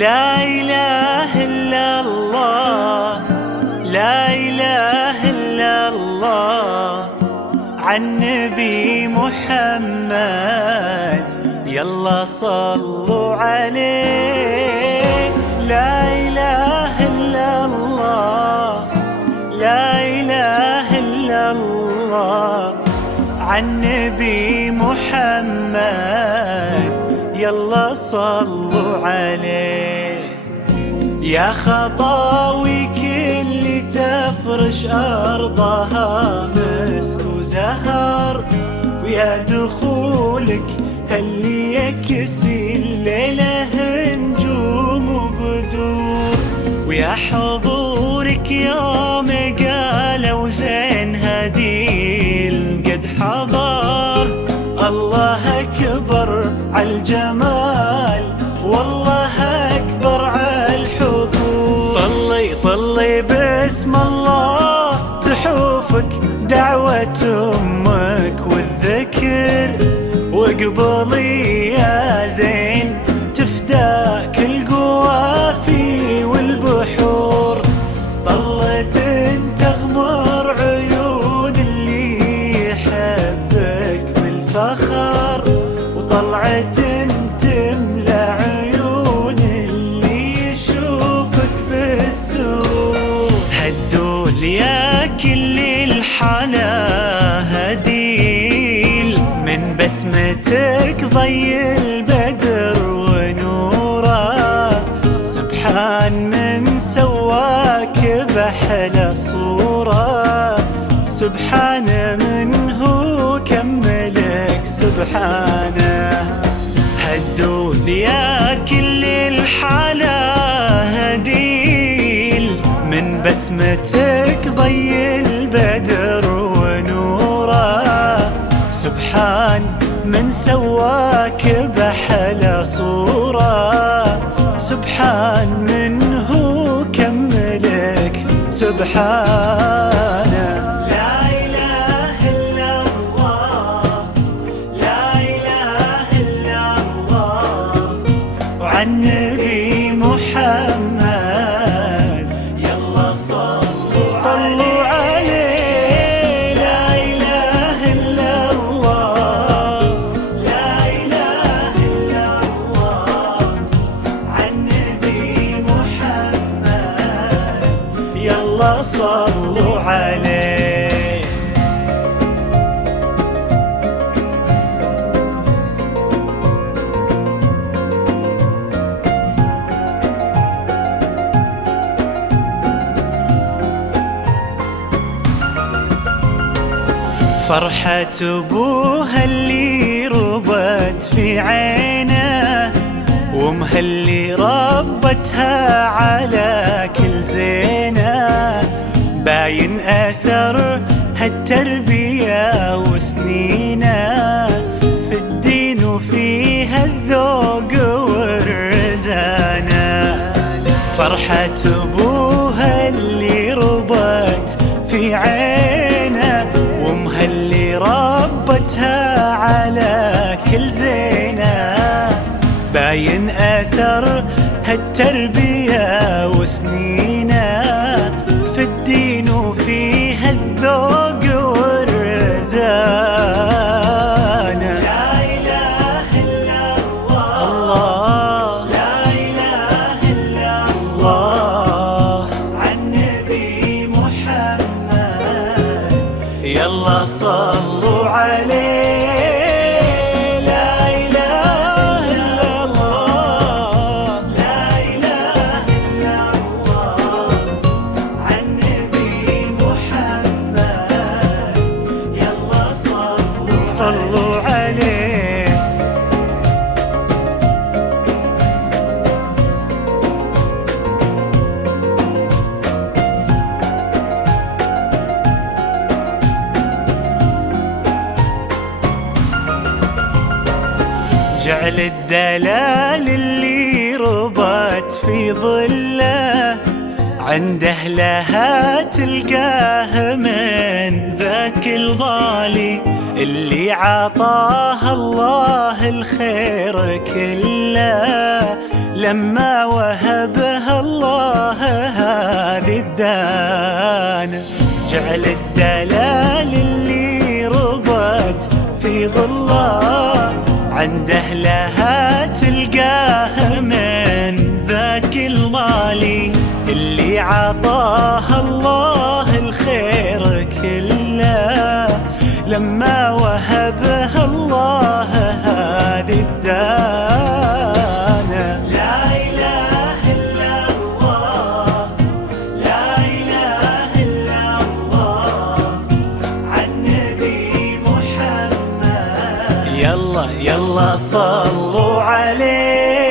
لا إله إلا الله، لا إله إلا الله، عن نبي محمد يلا صلوا عليه. لا إله إلا الله، لا إله إلا الله، عن نبي محمد يلا صلوا عليه. يا خطاوي كل تفرش أرضها مسك وزهر، ويا دخولك اللي يكسي الليلة نجوم وبدور، ويا حضورك يوم قالوا زين هديل قد حضر. الله أكبر عالجمال، والله أكبر عالحضور. طلي باسم الله تحوفك دعوة أمك والذكر، وقبلي يا زين تفداك القوافي والبحور. طلت تغمر عيون اللي يحبك بالفخر، وطلعت تملى عيون اللي يشوفك بالسرور. هدول يا كل الحلا هديل، من بسمتك ضي البدر ونوره. سبحان من سواك بأحلى صورة، سبحان من هو كملك سبحانه. هدول يا كل الحلا هديل، من بسمتك ضي البدر ونوره. سبحان من سواك بأحلى صورة، سبحان من هو كملك سبحانه. لا إله إلا الله، لا إله إلا الله، وعن نبي محمد يلا صلوا عليه. لا إله إلا الله، لا إله إلا الله، عن نبي محمد يلا صلوا عليه. فرحة أبوها اللي ربت في عينه، وامها اللي ربتها على كل زينه. باين أثر هالتربية وسنينه في الدين وفيها الذوق والرزانة. فرحة أبوها اللي ربت في عينه، وامها اللي ربتها على كل زينه. باين أثر هالتربية وسنينه في الدين وفيها الذوق والرزانة. لا إله إلا الله، لا إله إلا الله، عن نبي محمد يلا صلوا عليه. صلوا عليه. جعل الدلال اللي ربت في ظله، عند أهلها تلقاه من ذاك الغالي اللي عطاها الله الخير كله. لما وهبها الله هذه الدانة. جعل الدلال اللي ربت في ظله عند أهلها تلقاه من ذاك الغالي اللي عطاها الله الخير كله لما وهبها الله هذه الدانة. لا إله إلا الله، لا إله إلا الله، عن نبي محمد. يلا يلا صلوا عليه.